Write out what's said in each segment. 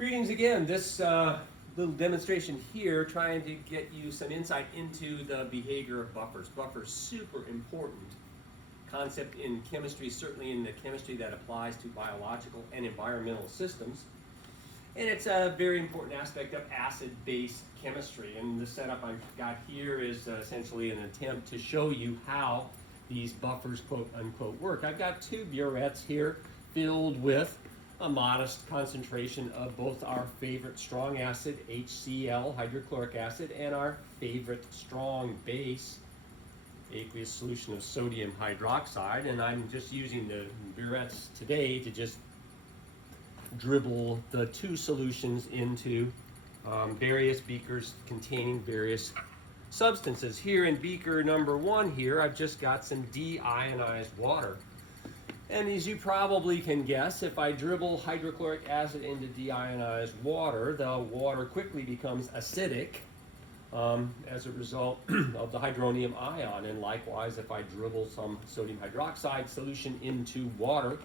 Greetings again. This little demonstration here trying to get you some insight into the behavior of buffers. Buffers, super important concept in chemistry, certainly in the chemistry that applies to biological and environmental systems. And it's a very important aspect of acid-base chemistry. And the setup I've got here is essentially an attempt to show you how these buffers, quote unquote, work. I've got two burettes here filled with a modest concentration of both our favorite strong acid, HCl, hydrochloric acid, and our favorite strong base, aqueous solution of sodium hydroxide. And I'm just using the burettes today to just dribble the two solutions into various beakers containing various substances. Here in beaker number one here, I've just got some deionized water. And as you probably can guess, if I dribble hydrochloric acid into deionized water, the water quickly becomes acidic as a result of the hydronium ion. And likewise, if I dribble some sodium hydroxide solution into water,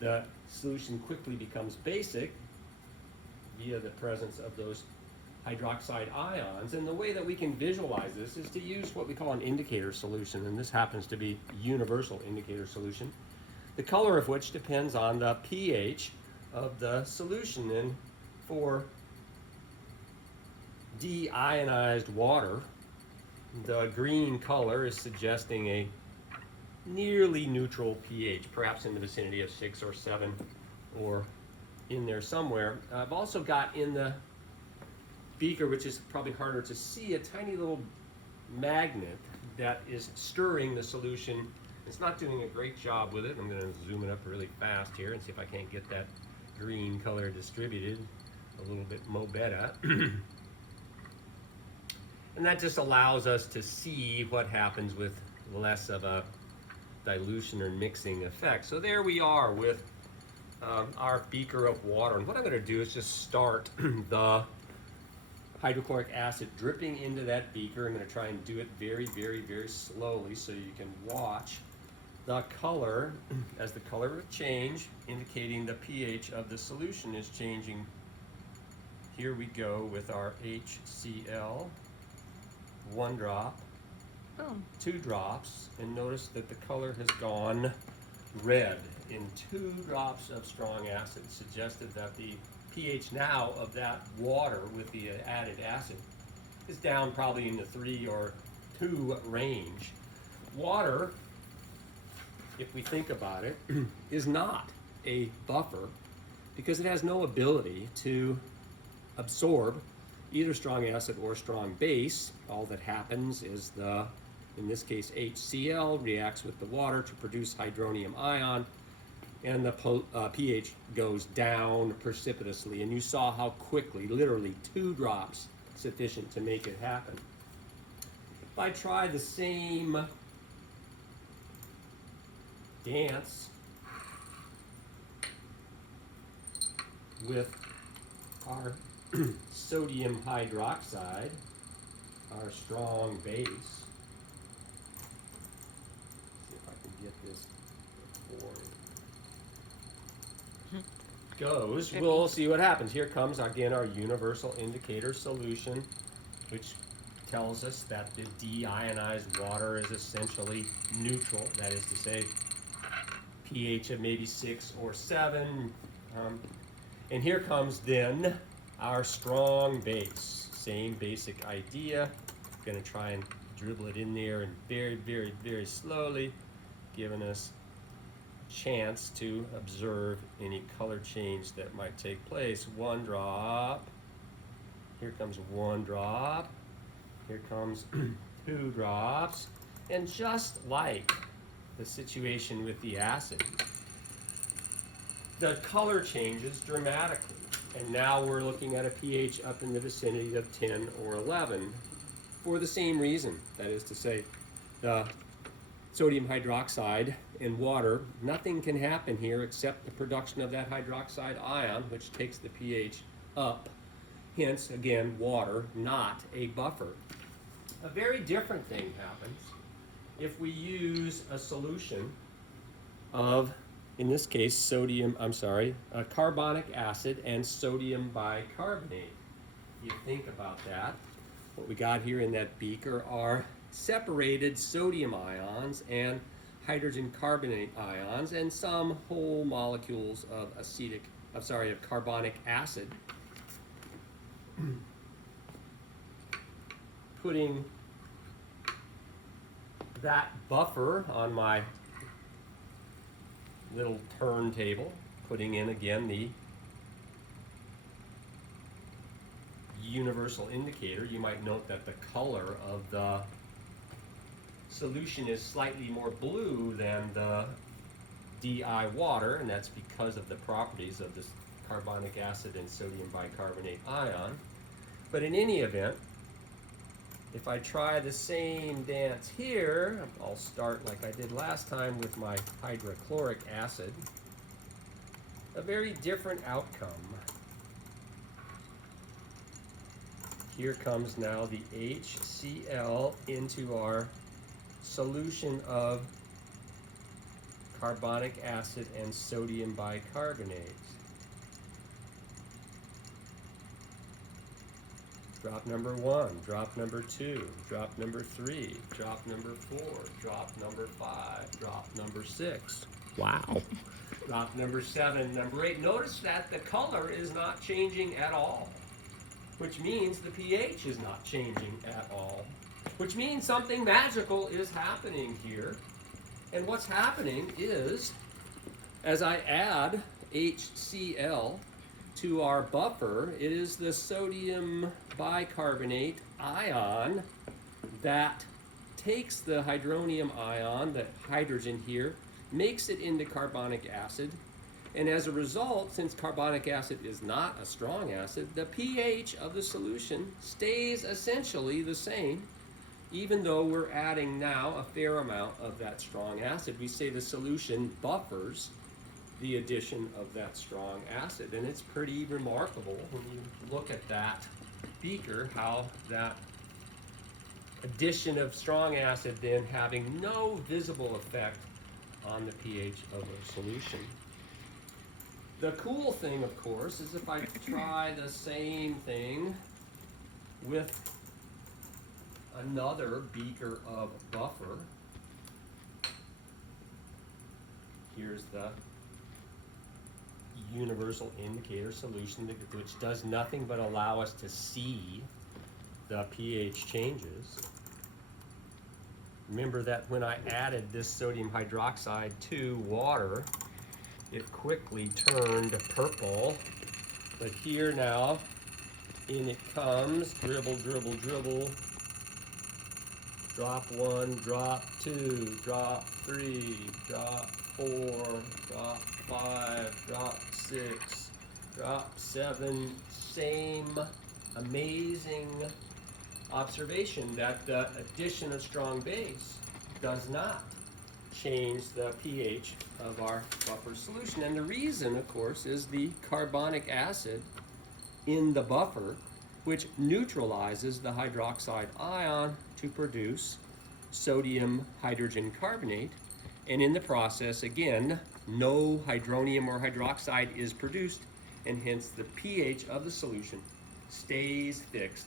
the solution quickly becomes basic via the presence of those hydroxide ions. And the way that we can visualize this is to use what we call an indicator solution, and this happens to be universal indicator solution, the color of which depends on the pH of the solution. And for deionized water, the green color is suggesting a nearly neutral pH, perhaps in the vicinity of 6 or 7 or in there somewhere. I've also got in the beaker, which is probably harder to see, a tiny little magnet that is stirring the solution. It's not doing a great job with it. I'm going to zoom it up really fast here and see if I can't get that green color distributed a little bit more better. And that just allows us to see what happens with less of a dilution or mixing effect. So there we are with our beaker of water. And what I'm going to do is just start the hydrochloric acid dripping into that beaker. I'm going to try and do it very, very, very slowly so you can watch the color as the color will change, indicating the pH of the solution is changing. Here we go with our HCl, 1 drop, 2 drops, and notice that the color has gone red in 2 drops of strong acid, suggested that the pH now of that water with the added acid is down probably in the 3 or 2 range. Water, if we think about it, is not a buffer because it has no ability to absorb either strong acid or strong base. All that happens is in this case, HCl reacts with the water to produce hydronium ion, and the pH goes down precipitously. And you saw how quickly, literally 2 drops, sufficient to make it happen. If I try the same dance with our sodium hydroxide, our strong base, see if I can get this before it goes, we'll see what happens. Here comes again our universal indicator solution, which tells us that the deionized water is essentially neutral, that is to say pH of maybe 6 or 7. And here comes then our strong base. Same basic idea. I'm going to try and dribble it in there and very, very, very slowly, giving us a chance to observe any color change that might take place. 1 drop. Here comes 1 drop. Here comes 2 drops. And just like the situation with the acid, the color changes dramatically. And now we're looking at a pH up in the vicinity of 10 or 11 for the same reason. That is to say, the sodium hydroxide and water, nothing can happen here except the production of that hydroxide ion, which takes the pH up. Hence, again, water, not a buffer. A very different thing happens if we use a solution of in this case, carbonic acid and sodium bicarbonate. You think about that. What we got here in that beaker are separated sodium ions and hydrogen carbonate ions and some whole molecules of carbonic acid. Putting that buffer on my little turntable, putting in again the universal indicator. You might note that the color of the solution is slightly more blue than the DI water, and that's because of the properties of this carbonic acid and sodium bicarbonate ion. But in any event, if I try the same dance here, I'll start like I did last time with my hydrochloric acid. A very different outcome. Here comes now the HCl into our solution of carbonic acid and sodium bicarbonate. Drop number 1, drop number 2, drop number 3, drop number 4, drop number 5, drop number 6. Wow. Drop number 7, number 8. Notice that the color is not changing at all, which means the pH is not changing at all, which means something magical is happening here. And what's happening is, as I add HCl to our buffer, it is the sodium bicarbonate ion that takes the hydronium ion, the hydrogen here, makes it into carbonic acid, and as a result, since carbonic acid is not a strong acid, the pH of the solution stays essentially the same, even though we're adding now a fair amount of that strong acid. We say the solution buffers the addition of that strong acid, and it's pretty remarkable when you look at that beaker, how that addition of strong acid then having no visible effect on the pH of a solution. The cool thing, of course, is if I try the same thing with another beaker of buffer. Here's the universal indicator solution, which does nothing but allow us to see the pH changes. Remember that when I added this sodium hydroxide to water, it quickly turned purple. But here now, in it comes, dribble, dribble, dribble. Drop 1, drop 2, drop 3, drop 4, drop 5, drop 6, drop 7. Same amazing observation that the addition of strong base does not change the pH of our buffer solution. And the reason, of course, is the carbonic acid in the buffer, which neutralizes the hydroxide ion to produce sodium hydrogen carbonate. And in the process, again, no hydronium or hydroxide is produced, and hence the pH of the solution stays fixed.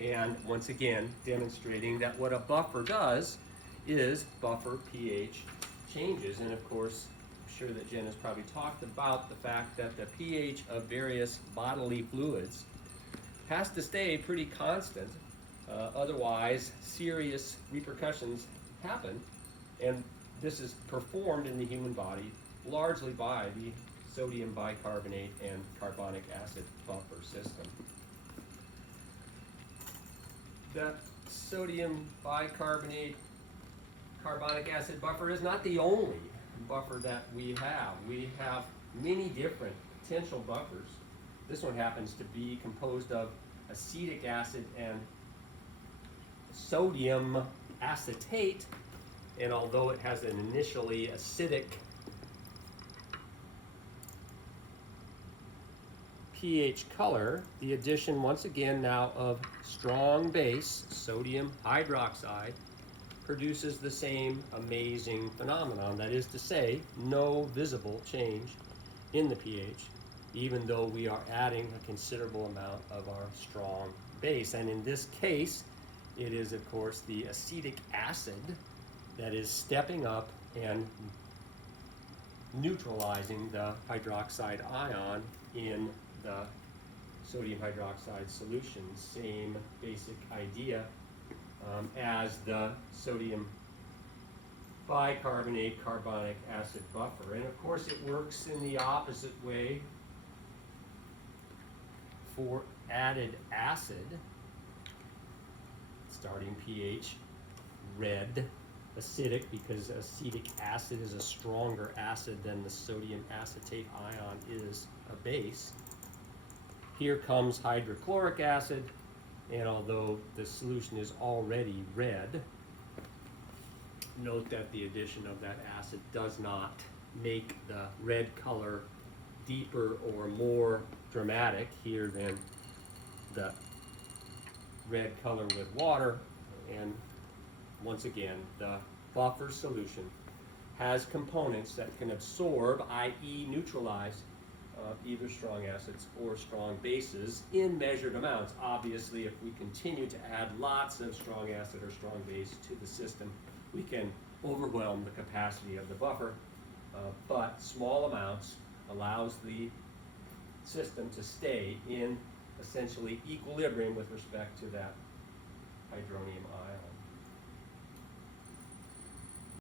And once again, demonstrating that what a buffer does is buffer pH changes. And of course, I'm sure that Jen has probably talked about the fact that the pH of various bodily fluids has to stay pretty constant. Otherwise, serious repercussions happen. And this is performed in the human body largely by the sodium bicarbonate and carbonic acid buffer system. That sodium bicarbonate carbonic acid buffer is not the only buffer that we have. We have many different potential buffers. This one happens to be composed of acetic acid and sodium acetate, and although it has an initially acidic pH color, the addition once again now of strong base, sodium hydroxide, produces the same amazing phenomenon. That is to say, no visible change in the pH, even though we are adding a considerable amount of our strong base. And in this case, it is, of course, the acetic acid that is stepping up and neutralizing the hydroxide ion in the sodium hydroxide solution. Same basic idea as the sodium bicarbonate carbonic acid buffer. And of course, it works in the opposite way for added acid. Starting pH red, acidic, because acetic acid is a stronger acid than the sodium acetate ion is a base. Here comes hydrochloric acid, and although the solution is already red, note that the addition of that acid does not make the red color deeper or more dramatic here than the red color with water. And once again, the buffer solution has components that can absorb, i.e. neutralize, either strong acids or strong bases in measured amounts. Obviously, if we continue to add lots of strong acid or strong base to the system, we can overwhelm the capacity of the buffer, but small amounts allows the system to stay in essentially equilibrium with respect to that hydronium ion.